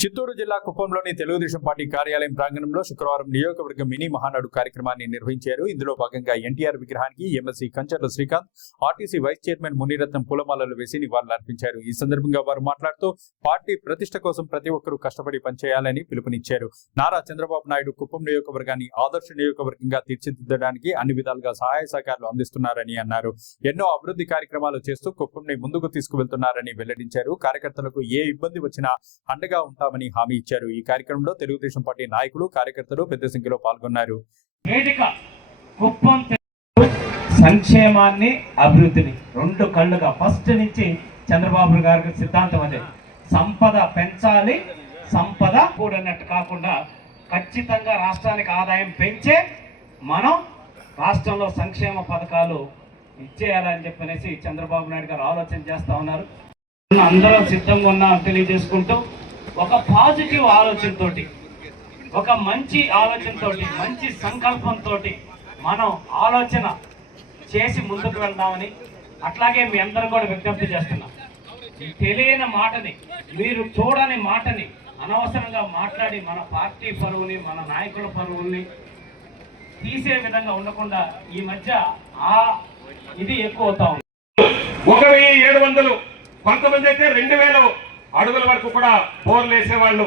చిత్తూరు జిల్లా కుప్పంలోని తెలుగుదేశం పార్టీ కార్యాలయం ప్రాంగణంలో శుక్రవారం నియోజకవర్గ మినీ మహానాడు కార్యక్రమాన్ని నిర్వహించారు. ఇందులో భాగంగా ఎన్టీఆర్ విగ్రహానికి MLC Kancharla Srikanth, RTC vice chairman Muniratnam పూలమాలలు వేసి నివాళులర్పించారు. ఈ సందర్భంగా వారు మాట్లాడుతూ పార్టీ ప్రతిష్ట కోసం ప్రతి ఒక్కరూ కష్టపడి పనిచేయాలని పిలుపునిచ్చారు. నారా చంద్రబాబు నాయుడు కుప్పం నియోజకవర్గాన్ని ఆదర్శ నియోజకవర్గంగా తీర్చిదిద్దడానికి అన్ని విధాలుగా సహాయ సహకారాలు అందిస్తున్నారని అన్నారు. ఎన్నో అభివృద్ధి కార్యక్రమాలు చేస్తూ కుప్పంని ముందుకు తీసుకువెళ్తున్నారని వెల్లడించారు. కార్యకర్తలకు ఏ ఇబ్బంది వచ్చినా అండగా ఉంటామని హామీ ఇచ్చారు. ఈ కార్యక్రమంలో తెలుగుదేశం పార్టీ నాయకులు, కార్యకర్తలు పెద్ద సంఖ్యలో పాల్గొన్నారు. సంక్షేమాన్ని, అభివృద్ధిని రెండు కళ్ళుగా ఫస్ట్ నుంచి చంద్రబాబు గారికి సిద్ధాంతం అదే. సంపద పెంచాలి, సంపద కూడనట్టు కాకుండా ఖచ్చితంగా రాష్ట్రానికి ఆదాయం పెంచే మనం రాష్ట్రంలో సంక్షేమ పథకాలు ఇచ్చేయాలని చెప్పనేసి చంద్రబాబు నాయుడు గారు ఆలోచన చేస్తూ ఉన్నారు. అందరం సిద్ధంగా ఉన్నాం తెలియజేసుకుంటూ ఒక పాజిటివ్ ఆలోచనతోటి, ఒక మంచి ఆలోచనతోటి, మంచి సంకల్పంతో మనం ఆలోచన చేసి ముందుకు వెళ్దామని అట్లాగే మీ అందరూ కూడా విజ్ఞప్తి చేస్తున్నాం. తెలియని మాటని, మీరు చూడని మాటని అనవసరంగా మాట్లాడి మన పార్టీ పరువుని, మన నాయకుల పరువుల్ని తీసే విధంగా ఉండకుండా ఈ మధ్య ఇది ఎక్కువ అవుతా ఉంది. 1700 కొంతమంది అయితే 2000 అడుగుల వరకు కూడా బోర్లు వేసేవాళ్ళు.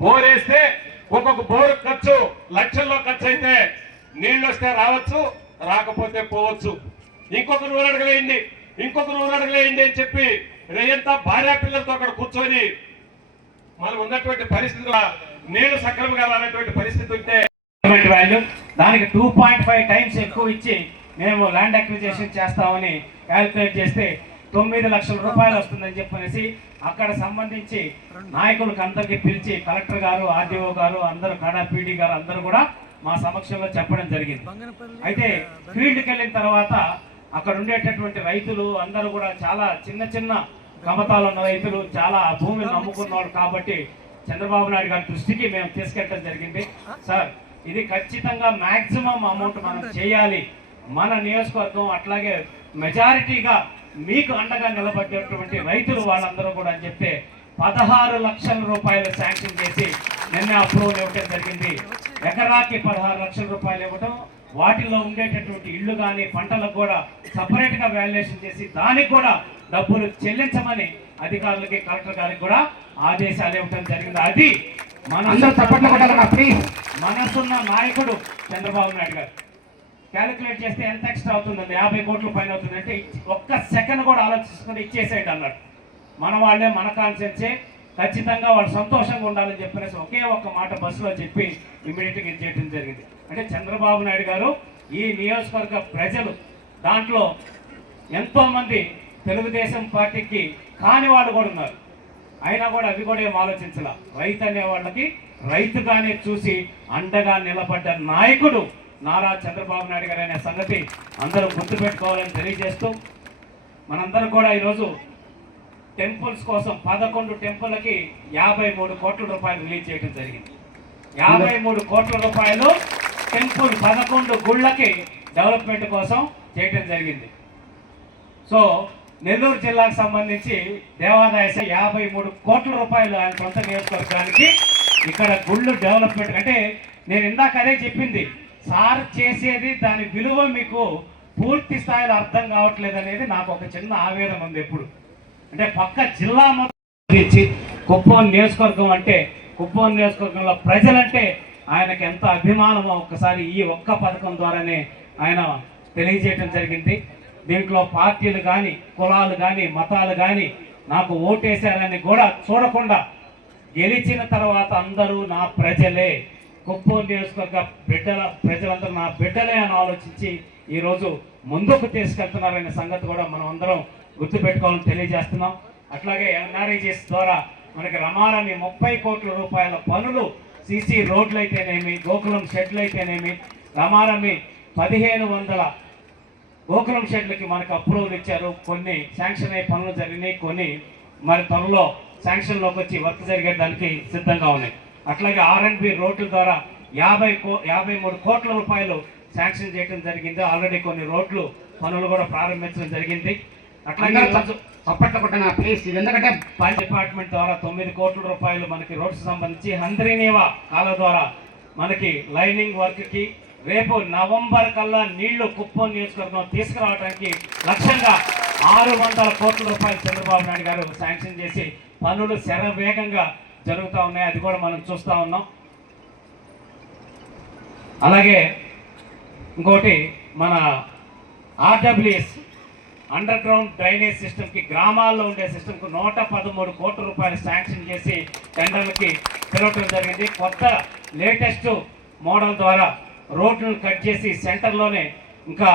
బోర్ వేస్తే ఒక్కొక్క బోర్ ఖర్చు లక్షల్లో ఖర్చు అయితే నీళ్ళు వస్తే రావచ్చు, రాకపోతే పోవచ్చు. ఇంకొక 100 అడుగులు వేయండి, ఇంకొక 100 అడుగులు వేయండి అని చెప్పి రేయంతా భార్య పిల్లలతో అక్కడ కూర్చొని మనం ఉన్నటువంటి పరిస్థితి, నీళ్లు సక్రమంగా రానటువంటి పరిస్థితి ఉంటే వాల్యూ దానికి 2.5 టైమ్స్ ఎక్కువ ఇచ్చి మేము ల్యాండ్ అక్విజిషన్ చేస్తామని క్యాల్కులేట్ చేస్తే 9 లక్షల రూపాయలు వస్తుందని చెప్పనేసి అక్కడ సంబంధించి నాయకులకు అందరికీ పిలిచి కలెక్టర్ గారు, ఆర్డీఓ గారు, అందరూ కడా పీడీ గారు అందరూ కూడా మా సమక్షంలో చెప్పడం జరిగింది. అయితే ఫీల్డ్కి వెళ్ళిన తర్వాత అక్కడ ఉండేటటువంటి రైతులు అందరూ కూడా చాలా చిన్న చిన్న కమతాలు ఉన్న రైతులు, చాలా భూమిని నమ్ముకున్నారు. కాబట్టి చంద్రబాబు నాయుడు గారి దృష్టికి మేము తీసుకెళ్ళడం జరిగింది. సార్, ఇది ఖచ్చితంగా మ్యాక్సిమం అమౌంట్ మనం చేయాలి. మన నియోజకవర్గం అట్లాగే మెజారిటీగా మీకు అండగా నిలబడేటువంటి రైతులు వాళ్ళందరూ కూడా అని చెప్తే 16 లక్షల రూపాయలు శాంక్షన్ చేసి నిన్న అప్రూవల్ ఇవ్వడం జరిగింది. ఎకరాకి 16 లక్షల రూపాయలు ఇవ్వడం, వాటిలో ఉండేటటువంటి ఇళ్లు కానీ పంటలకు కూడా సపరేట్గా వాల్యుయేషన్ చేసి దానికి కూడా డబ్బులు చెల్లించమని అధికారులకి, కలెక్టర్ గారికి కూడా ఆదేశాలు ఇవ్వడం జరిగింది. అది మనసున్న నాయకుడు చంద్రబాబు నాయుడు గారు. క్యాలిక్యులేట్ చేస్తే ఎంత ఎక్స్ట్రా అవుతుందండి, 50 కోట్ల పైన అవుతుంది అంటే ఒక్క సెకండ్ కూడా ఆలోచించుకొని ఇచ్చేసేయండి అన్నాడు. మన వాళ్ళే, మన కాన్సెన్సే, ఖచ్చితంగా వాళ్ళు సంతోషంగా ఉండాలని చెప్పనేసి ఒకే ఒక్క మాట బస్సులో చెప్పి ఇమీడియట్గా ఇది చేయడం జరిగింది. అంటే చంద్రబాబు నాయుడు గారు ఈ నియోజకవర్గ ప్రజలు దాంట్లో ఎంతోమంది తెలుగుదేశం పార్టీకి కాని వాళ్ళు కూడా ఉన్నారు. అయినా కూడా అవి కూడా ఏం ఆలోచించాల. రైతు అనే వాళ్ళకి రైతుగానే చూసి అండగా నిలబడ్డ నాయకుడు నారా చంద్రబాబు నాయుడు గారు అనే సంగతి అందరూ గుర్తుపెట్టుకోవాలని తెలియజేస్తూ, మనందరూ కూడా ఈరోజు టెంపుల్స్ కోసం 11 టెంపుల్కి 53 కోట్ల రూపాయలు రిలీజ్ చేయడం జరిగింది. 53 కోట్ల రూపాయలు టెంపుల్ 11 గుళ్ళకి డెవలప్మెంట్ కోసం చేయడం జరిగింది. సో నెల్లూరు జిల్లాకు సంబంధించి దేవాదాయ 53 కోట్ల రూపాయలు ఆయన సొంత నియోజకవర్గానికి ఇక్కడ గుళ్ళు డెవలప్మెంట్. అంటే నేను ఇందాక అదే చెప్పింది, సార్ చేసేది దాని విలువ మీకు పూర్తి స్థాయిలో అర్థం కావట్లేదు అనేది నాకు ఒక చిన్న ఆవేదన ఉంది. ఎప్పుడు అంటే పక్క జిల్లా మొత్తం కుప్పం నియోజకవర్గం అంటే, కుప్పం నియోజకవర్గంలో ప్రజలంటే ఆయనకి ఎంత అభిమానమో ఒక్కసారి ఈ ఒక్క పథకం ద్వారానే ఆయన తెలియజేయడం జరిగింది. దీంట్లో పార్టీలు కానీ, కులాలు కానీ, మతాలు కానీ నాకు ఓటేశారని కూడా చూడకుండా గెలిచిన తర్వాత అందరూ నా ప్రజలే, కుప్పం నియోజకవర్గ ప్రజలందరూ నా బిడ్డలే అని ఆలోచించి ఈరోజు ముందుకు తీసుకెళ్తున్నారనే సంగతి కూడా మనం అందరం గుర్తుపెట్టుకోవాలని తెలియజేస్తున్నాం. అట్లాగే ఎన్ఆర్ఈజీఎస్ ద్వారా మనకి రమారమి 30 కోట్ల రూపాయల పనులు, సీసీ రోడ్లు అయితేనేమి, గోకులం షెడ్లు అయితేనేమి, రమారమి 1500 గోకులం షెడ్లకి మనకు అప్రూవల్ ఇచ్చారు. కొన్ని శాంక్షన్ అయ్యే పనులు జరిగినాయి, కొన్ని మరి త్వరలో శాంక్షన్లోకి వచ్చి వర్క్ జరిగేదానికి సిద్ధంగా ఉన్నాయి. అట్లాగే R&B రోడ్ల ద్వారా 53 కోట్ల రూపాయలు శాంక్షన్ చేయడం జరిగింది. ఆల్రెడీ కొన్ని రోడ్లు పనులు కూడా ప్రారంభించడం జరిగింది. అట్లాగే చప్పట్ల కొట్టంగా ప్లీజ్. ఇది ఎందుకంటే ఫైర్ డిపార్ట్మెంట్ ద్వారా 9 కోట్ల రూపాయలు మనకి రోడ్స్ సంబంధించి హంద్రీనేవా కాలువ ద్వారా మనకి లైనింగ్ వర్క్ కి రేపు నవంబర్ కల్లా నీళ్లు కుప్పం నియోజకవర్గం తీసుకురావడానికి లక్ష్యంగా 600 కోట్ల రూపాయలు చంద్రబాబు నాయుడు గారు శాంక్షన్ చేసి పనులు శరవేగంగా జరుగుతూ ఉన్నాయి. అది కూడా మనం చూస్తూ ఉన్నాం. అలాగే ఇంకోటి మన ఆర్డబ్ల్యూఎస్ అండర్ గ్రౌండ్ డ్రైనేజ్ సిస్టమ్కి గ్రామాల్లో ఉండే సిస్టమ్కి 113 కోట్ల రూపాయలు శాంక్షన్ చేసి టెండర్లకి పిలవటం జరిగింది. కొత్త లేటెస్ట్ మోడల్ ద్వారా రోడ్లను కట్ చేసి సెంటర్లోనే ఇంకా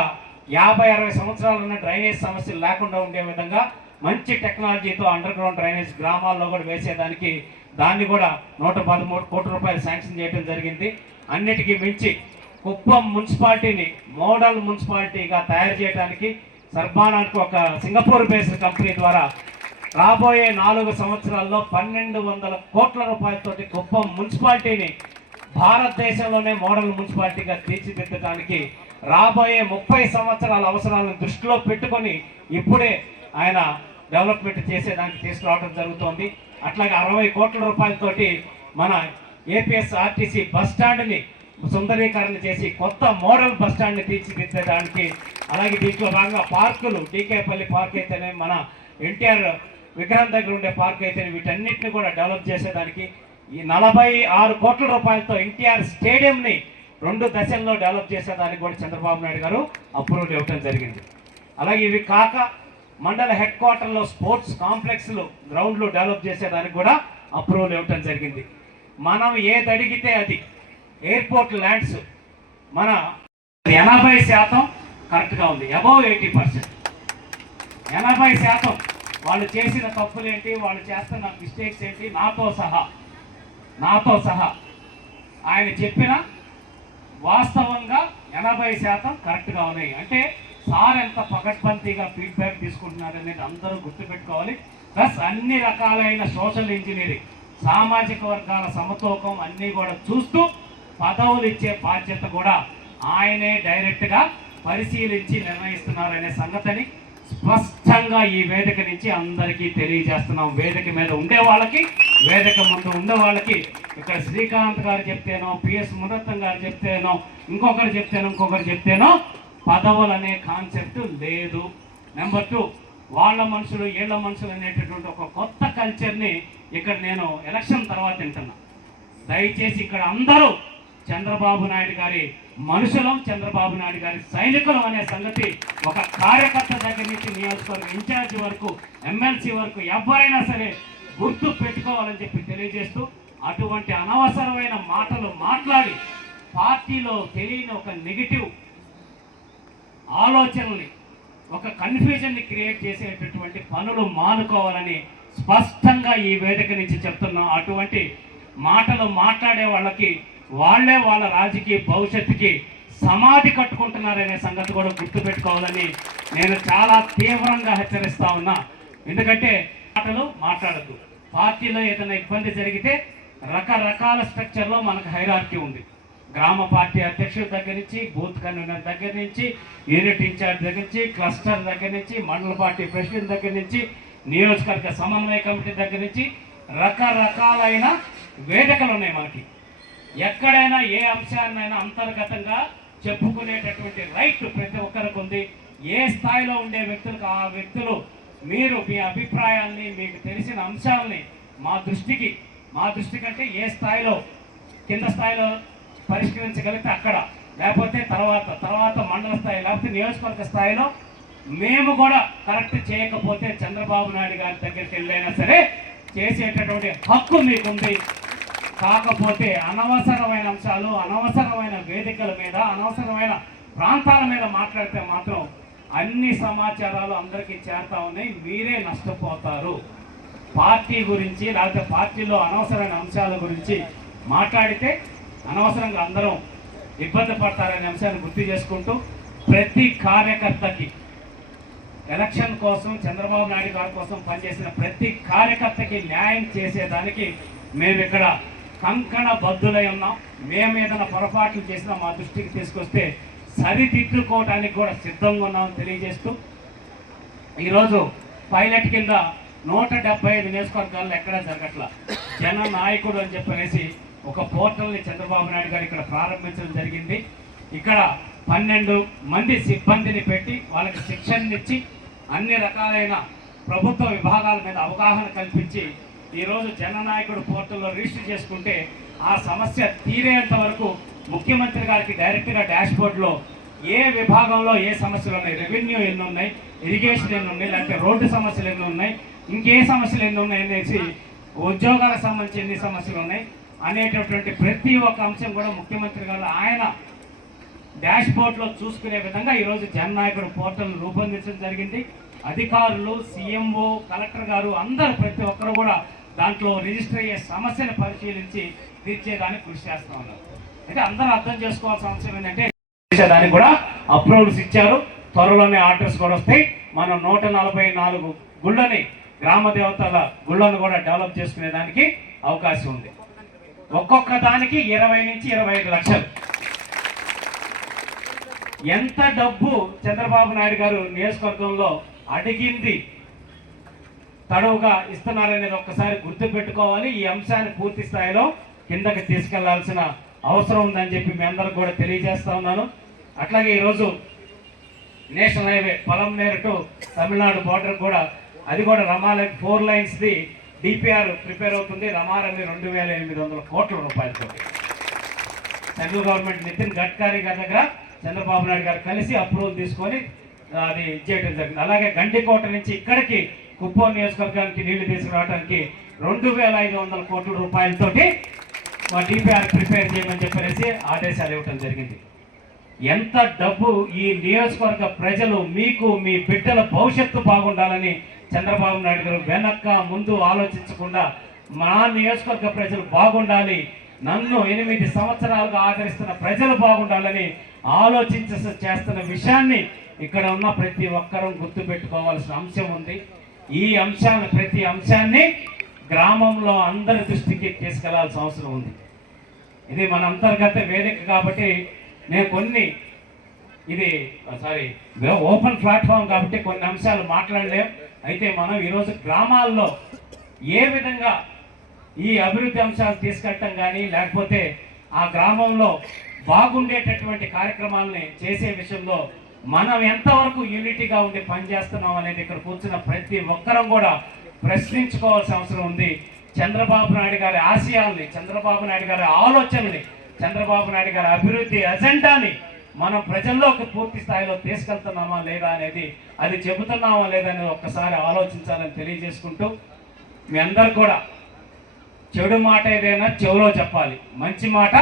50-60 సంవత్సరాలు ఉన్న డ్రైనేజ్ సమస్యలు లేకుండా ఉండే విధంగా మంచి టెక్నాలజీతో అండర్ గ్రౌండ్ డ్రైనేజ్ గ్రామాల్లో కూడా వేసేదానికి దాన్ని కూడా 113 కోట్ల రూపాయలు శాంక్షన్ చేయడం జరిగింది. అన్నిటికీ మించి కుప్పం మున్సిపాలిటీని మోడల్ మున్సిపాలిటీగా తయారు చేయడానికి సర్బానానికి ఒక సింగపూర్ బేస్డ్ కంపెనీ ద్వారా రాబోయే 4 సంవత్సరాల్లో 1200 కోట్ల రూపాయలతోటి కుప్పం మున్సిపాలిటీని భారతదేశంలోనే మోడల్ మున్సిపాలిటీగా తీర్చిదిద్దడానికి రాబోయే 30 సంవత్సరాల అవసరాలను దృష్టిలో పెట్టుకొని ఇప్పుడే ఆయన డెవలప్మెంట్ చేసేదానికి తీసుకురావడం జరుగుతోంది. అట్లాగే 60 కోట్ల రూపాయలతోటి మన ఏపీఎస్ ఆర్టీసీ బస్ స్టాండ్ని సుందరీకరణ చేసి కొత్త మోడల్ బస్ స్టాండ్ని తీర్చిదిద్దడానికి, అలాగే దీంట్లో భాగంగా పార్కులు డీకేపల్లి పార్క్ అయితేనే మన ఎన్టీఆర్ విగ్రహం దగ్గర ఉండే పార్క్ అయితేనే వీటన్నిటిని కూడా డెవలప్ చేసేదానికి ఈ 46 కోట్ల రూపాయలతో ఎన్టీఆర్ స్టేడియంని 2 దశల్లో డెవలప్ చేసేదానికి కూడా చంద్రబాబు నాయుడు గారు అప్రూవల్ ఇవ్వడం జరిగింది. అలాగే ఇవి కాక మండల హెడ్ క్వార్టర్లో స్పోర్ట్స్ కాంప్లెక్స్లు గ్రౌండ్లు డెవలప్ చేసేదానికి కూడా అప్రూవల్ ఇవ్వడం జరిగింది. మనం ఏది అడిగితే అది ఎయిర్పోర్ట్ ల్యాండ్స్ మన 80% కరెక్ట్గా ఉంది. అబౌవ్ 80%. 80% వాళ్ళు చేసిన తప్పులు ఏంటి, వాళ్ళు చేస్తున్న మిస్టేక్స్ ఏంటి, నాతో సహా ఆయన చెప్పిన వాస్తవంగా 80% కరెక్ట్గా ఉన్నాయి. అంటే సార్ ఎంత పకడ్బందీగా ఫీడ్బ్యాక్ తీసుకుంటున్నారు అనేది అందరూ గుర్తుపెట్టుకోవాలి. ప్లస్ అన్ని రకాలైన సోషల్ ఇంజనీరింగ్, సామాజిక వర్గాల సమతూకం అన్నీ కూడా చూస్తూ పదవులు ఇచ్చే బాధ్యత కూడా ఆయనే డైరెక్ట్గా పరిశీలించి నిర్ణయిస్తున్నారనే సంగతిని స్పష్టంగా ఈ వేదిక నుంచి అందరికీ తెలియజేస్తున్నాం. వేదిక మీద ఉండే వాళ్ళకి, వేదిక ముందు ఉండే వాళ్ళకి, ఇక్కడ శ్రీకాంత్ గారు చెప్తేనో, పిఎస్ మురత్నం గారు చెప్తేనో, ఇంకొకరు చెప్తేనో పదవులు అనే కాన్సెప్ట్ లేదు. నెంబర్ 2, వాళ్ళ మనుషులు వీళ్ళ మనుషులు అనేటటువంటి ఒక కొత్త కల్చర్ని ఇక్కడ నేను ఎలక్షన్ తర్వాత వింటున్నా. దయచేసి ఇక్కడ అందరూ చంద్రబాబు నాయుడు గారి మనుషులం, చంద్రబాబు నాయుడు గారి సైనికులం అనే సంగతి ఒక కార్యకర్త దగ్గర నుంచి నియోజకవర్గ ఇన్ఛార్జి వరకు, ఎమ్మెల్సీ వరకు ఎవరైనా సరే గుర్తు పెట్టుకోవాలని చెప్పి తెలియజేస్తూ, అటువంటి అనవసరమైన మాటలు మాట్లాడి పార్టీలో తెలియని ఒక నెగిటివ్ ఆలోచనల్ని, ఒక కన్ఫ్యూజన్ని క్రియేట్ చేసేటటువంటి పనులు మానుకోవాలని స్పష్టంగా ఈ వేదిక నుంచి చెప్తున్నాం. అటువంటి మాటలు మాట్లాడే వాళ్ళకి వాళ్ళే వాళ్ళ రాజకీయ భవిష్యత్తుకి సమాధి కట్టుకుంటున్నారనే సంగతి కూడా గుర్తుపెట్టుకోవాలని నేను చాలా తీవ్రంగా హెచ్చరిస్తా ఉన్నా. ఎందుకంటే మాటలు మాట్లాడద్దు. పార్టీలో ఏదైనా ఇబ్బంది జరిగితే రకరకాల స్ట్రక్చర్లో మనకు హైరార్కీ ఉంది. గ్రామ పార్టీ అధ్యక్షుల దగ్గర నుంచి, బూత్ కన్వీనర్ దగ్గర నుంచి, యూనిట్ ఇన్ఛార్జ్ దగ్గర నుంచి, క్లస్టర్ దగ్గర నుంచి, మండల పార్టీ ప్రెసిడెంట్ దగ్గర నుంచి, నియోజకవర్గ సమన్వయ కమిటీ దగ్గర నుంచి రకరకాలైన వేదికలు ఉన్నాయి మనకి. ఎక్కడైనా ఏ అంశాన్నైనా అంతర్గతంగా చెప్పుకునేటటువంటి రైట్ ప్రతి ఒక్కరికి ఉంది. ఏ స్థాయిలో ఉండే వ్యక్తులకు ఆ వ్యక్తులు మీరు మీ అభిప్రాయాల్ని, మీకు తెలిసిన అంశాలని మా దృష్టికి అంటే ఏ స్థాయిలో, కింద స్థాయిలో పరిష్కరించగలిగితే అక్కడ, లేకపోతే తర్వాత మండల స్థాయి, లేకపోతే నియోజకవర్గ స్థాయిలో మేము కూడా కరెక్ట్ చేయకపోతే చంద్రబాబు నాయుడు గారి దగ్గరికి వెళ్ళైనా సరే చేసేటటువంటి హక్కు మీకుంది. కాకపోతే అనవసరమైన అంశాలు, అనవసరమైన వేదికల మీద, అనవసరమైన ప్రాంతాల మీద మాట్లాడితే మాత్రం అన్ని సమాచారాలు అందరికీ చేరుతా ఉన్నాయి. మీరే నష్టపోతారు. పార్టీ గురించి లేకపోతే పార్టీలో అనవసరమైన అంశాల గురించి మాట్లాడితే అనవసరంగా అందరం ఇబ్బంది పడతారనే అంశాన్ని గుర్తు చేసుకుంటూ, ప్రతి కార్యకర్తకి ఎలక్షన్ కోసం, చంద్రబాబు నాయుడు గారి కోసం పనిచేసిన ప్రతి కార్యకర్తకి న్యాయం చేసేదానికి మేము ఇక్కడ కంకణ బద్దులై ఉన్నాం. మేము ఏదైనా పొరపాట్లు చేసినా మా దృష్టికి తీసుకొస్తే సరిదిద్దుకోవడానికి కూడా సిద్ధంగా ఉన్నామని తెలియజేస్తూ, ఈరోజు పైలట్ కింద 175 నియోజకవర్గాల్లో ఎక్కడా జరగట్ల. జన నాయకుడు అని చెప్పనేసి ఒక పోర్టల్ని చంద్రబాబు నాయుడు గారు ఇక్కడ ప్రారంభించడం జరిగింది. ఇక్కడ 12 మంది సిబ్బందిని పెట్టి వాళ్ళకి శిక్షణ ఇచ్చి అన్ని రకాలైన ప్రభుత్వ విభాగాల మీద అవగాహన కల్పించి ఈరోజు జననాయకుడు పోర్టల్లో రిజిస్టర్ చేసుకుంటే ఆ సమస్య తీరేంత వరకు ముఖ్యమంత్రి గారికి డైరెక్ట్గా డాష్ బోర్డ్లో ఏ విభాగంలో ఏ సమస్యలు ఉన్నాయి, రెవెన్యూ ఎన్ని ఉన్నాయి, ఇరిగేషన్ ఎన్ని ఉన్నాయి, లేకపోతే రోడ్డు సమస్యలు ఎన్ని ఉన్నాయి, ఇంకే సమస్యలు ఎన్ని ఉన్నాయి అనేసి ఉద్యోగాలకు సంబంధించి ఎన్ని సమస్యలు ఉన్నాయి అనేటటువంటి ప్రతి ఒక్క అంశం కూడా ముఖ్యమంత్రి గారు ఆయన డాష్ బోర్డ్లో చూసుకునే విధంగా ఈరోజు జననాయకుడు పోర్టల్ రూపొందించడం జరిగింది. అధికారులు, సీఎంఓ, కలెక్టర్ గారు అందరూ ప్రతి ఒక్కరు కూడా దాంట్లో రిజిస్టర్ అయ్యే సమస్యను పరిశీలించి తీర్చేదానికి కృషి చేస్తూ ఉన్నారు. అయితే అందరూ అర్థం చేసుకోవాల్సిన అంశం ఏంటంటే దానికి కూడా అప్రూవల్స్ ఇచ్చారు. త్వరలోనే ఆర్డర్స్ కూడా వస్తాయి. మనం 144 గుళ్ళని గ్రామ దేవతల గుళ్ళను కూడా డెవలప్ చేసుకునే దానికి అవకాశం ఉంది. ఒక్కొక్క దానికి 20 నుంచి 25 లక్షలు. ఎంత డబ్బు చంద్రబాబు నాయుడు గారు నియోజకవర్గంలో అడిగింది తడవుగా ఇస్తున్నారనేది ఒక్కసారి గుర్తు పెట్టుకోవాలి. ఈ అంశాన్ని పూర్తి స్థాయిలో కిందకి తీసుకెళ్లాల్సిన అవసరం ఉందని చెప్పి మీ అందరికి కూడా తెలియజేస్తా ఉన్నాను. అట్లాగే ఈరోజు national highway Polamneru to Tamil Nadu border కూడా అది కూడా రమాలకి 4 లైన్స్ది డిపిఆర్ ప్రిపేర్ అవుతుంది. రమారమి 2800 కోట్ల రూపాయలతో సెంట్రల్ గవర్నమెంట్ నితిన్ గడ్కరీ గారి దగ్గర చంద్రబాబు నాయుడు గారు కలిసి అప్రూవల్ తీసుకొని అది చేయడం జరిగింది. అలాగే గండికోట నుంచి ఇక్కడికి కుప్పం నియోజకవర్గానికి నీళ్లు తీసుకురావడానికి 2500 కోట్ల రూపాయలతోటి డిపిఆర్ ప్రిపేర్ చేయమని చెప్పేసి ఆదేశాలు ఇవ్వడం జరిగింది. ఎంత డబ్బు ఈ నియోజకవర్గ ప్రజలు మీకు మీ బిడ్డల భవిష్యత్తు బాగుండాలని చంద్రబాబు నాయుడు గారు వెనక్క ముందు ఆలోచించకుండా మా నియోజకవర్గ ప్రజలు బాగుండాలి, నన్ను 8 సంవత్సరాలుగా ఆదరిస్తున్న ప్రజలు బాగుండాలని చేస్తున్న విషయాన్ని ఇక్కడ ఉన్న ప్రతి ఒక్కరూ గుర్తుపెట్టుకోవాల్సిన అంశం ఉంది. ఈ అంశాన్ని ప్రతి అంశాన్ని గ్రామంలో అందరి దృష్టికి తీసుకెళ్లాల్సిన అవసరం ఉంది. ఇది మన అంతర్గత వేదిక కాబట్టి నేను ఇది ఓపెన్ ప్లాట్ఫామ్ కాబట్టి కొన్ని అంశాలు మాట్లాడలేం. అయితే మనం ఈరోజు గ్రామాల్లో ఏ విధంగా ఈ అభివృద్ధి అంశాలు తీసుకెళ్ళటం కానీ లేకపోతే ఆ గ్రామంలో బాగుండేటటువంటి కార్యక్రమాలని చేసే విషయంలో మనం ఎంతవరకు యూనిటీగా ఉండి పనిచేస్తున్నాం అనేది ఇక్కడ కూర్చున్న ప్రతి ఒక్కరం కూడా ప్రశ్నించుకోవాల్సిన అవసరం ఉంది. చంద్రబాబు నాయుడు గారి ఆశయాల్ని, చంద్రబాబు నాయుడు గారి ఆలోచనల్ని, చంద్రబాబు నాయుడు గారి అభివృద్ధి ఎజెండాని మనం ప్రజల్లోకి పూర్తి స్థాయిలో తీసుకెళ్తున్నామా లేదా అనేది, అది చెబుతున్నామా లేదా అనేది ఒక్కసారి ఆలోచించాలని తెలియజేసుకుంటూ మీ అందరు కూడా చెడు మాట ఏదైనా చెవులో చెప్పాలి, మంచి మాట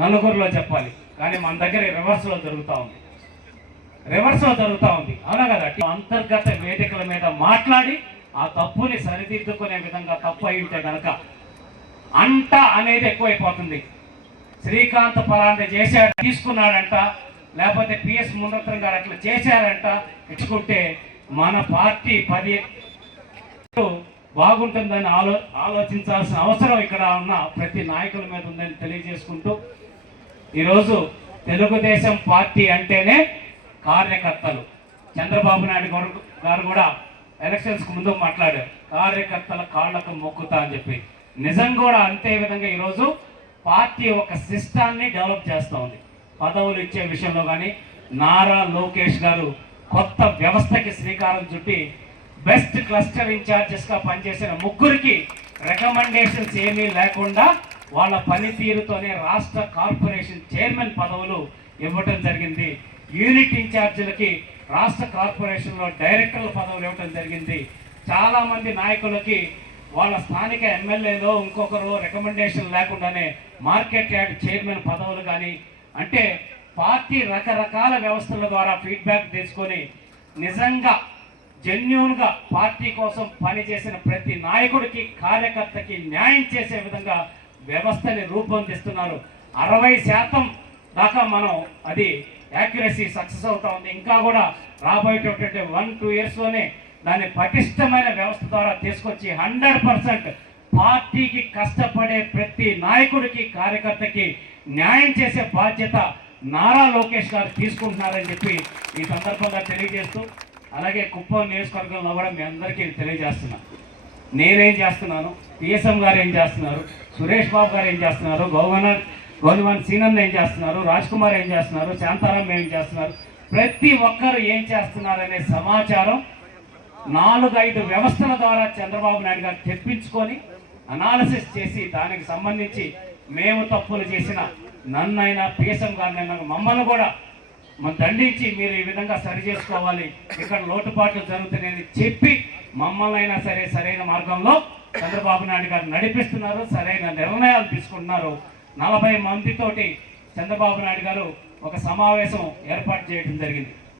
నలుగురిలో చెప్పాలి. కానీ మన దగ్గర రివర్స్లో జరుగుతూ ఉంది. అవునా కదా? అంతర్గత వేదికల మీద మాట్లాడి ఆ తప్పుని సరిదిద్దుకునే విధంగా తప్పు అయి ఉంటే కనుక అంట అనేది ఎక్కువైపోతుంది. శ్రీకాంత్ పలాంటి చేశాడు, తీసుకున్నాడంట, లేకపోతే పిఎస్ మునరత్నం గారు అట్లా చేశారంట ఇచ్చుకుంటే మన పార్టీ 10 బాగుంటుందని ఆలోచించాల్సిన అవసరం ఇక్కడ ఉన్న ప్రతి నాయకుల మీద ఉందని తెలియజేసుకుంటూ ఈరోజు తెలుగుదేశం పార్టీ అంటేనే కార్యకర్తలు. చంద్రబాబు నాయుడు గారు కూడా ఎలక్షన్స్కి ముందు మాట్లాడారు, కార్యకర్తల కాళ్లకు మొక్కుతా అని చెప్పి. నిజం కూడా అంతే విధంగా ఈరోజు పార్టీ ఒక సిస్టాన్ని డెవలప్ చేస్తూ ఉంది. పదవులు ఇచ్చే విషయంలో కానీ నారా లోకేష్ గారు కొత్త వ్యవస్థకి శ్రీకారం చుట్టి బెస్ట్ క్లస్టర్ ఇన్ఛార్జెస్గా పనిచేసిన 3కి రికమెండేషన్స్ ఏమీ లేకుండా వాళ్ళ పనితీరుతోనే రాష్ట్ర కార్పొరేషన్ చైర్మన్ పదవులు ఇవ్వటం జరిగింది. యూనిట్ ఇన్ఛార్జీలకి రాష్ట్ర కార్పొరేషన్లో డైరెక్టర్ల పదవులు ఇవ్వటం జరిగింది. చాలామంది నాయకులకి వాళ్ళ స్థానిక ఎమ్మెల్యేలో ఇంకొకరు రికమెండేషన్ లేకుండానే మార్కెట్ యార్డ్ చైర్మన్ పదవులు కానీ, అంటే పార్టీ రకరకాల వ్యవస్థల ద్వారా ఫీడ్బ్యాక్ తీసుకొని నిజంగా జెన్యూన్గా పార్టీ కోసం పనిచేసిన ప్రతి నాయకుడికి, కార్యకర్తకి న్యాయం చేసే విధంగా వ్యవస్థని రూపొందిస్తున్నారు. 60% దాకా మనం అది యాక్యురసీ సక్సెస్ అవుతా ఉంది. ఇంకా కూడా రాబోయేటటువంటి 1-2 ఇయర్స్లోనే దాన్ని పటిష్టమైన వ్యవస్థ ద్వారా తీసుకొచ్చి 100% పార్టీకి కష్టపడే ప్రతి నాయకుడికి, కార్యకర్తకి న్యాయం చేసే బాధ్యత నారా లోకేష్ గారు తీసుకుంటున్నారని చెప్పి ఈ సందర్భంగా తెలియజేస్తూ అలాగే కుప్పం నియోజకవర్గంలో కూడా మీ అందరికీ తెలియజేస్తున్నాను. నేనేం చేస్తున్నాను, పిఎస్ఎం గారు ఏం చేస్తున్నారు, సురేష్ బాబు గారు ఏం చేస్తున్నారు, గవర్నమెంట్ సీనన్ ఏం చేస్తున్నారు, రాజ్ కుమార్ ఏం చేస్తున్నారు, శాంతారాం ఏం చేస్తున్నారు, ప్రతి ఒక్కరు ఏం చేస్తున్నారనే సమాచారం 4-5 వ్యవస్థల ద్వారా చంద్రబాబు నాయుడు గారు తెప్పించుకొని అనాలిసిస్ చేసి దానికి సంబంధించి మేము తప్పులు చేసిన నన్నైనా పిఎస్ఎం గారినైనా మమ్మల్ని కూడా దండించి మీరు ఈ విధంగా సరి చేసుకోవాలి, ఇక్కడ లోటుపాట్లు జరుగుతున్నాయని చెప్పి మమ్మల్ని అయినా సరే సరైన మార్గంలో చంద్రబాబు నాయుడు గారు నడిపిస్తున్నారు, సరైన నిర్ణయాలు తీసుకుంటున్నారు. 40 మందితోటి చంద్రబాబు నాయుడు గారు ఒక సమావేశం ఏర్పాటు చేయడం జరిగింది.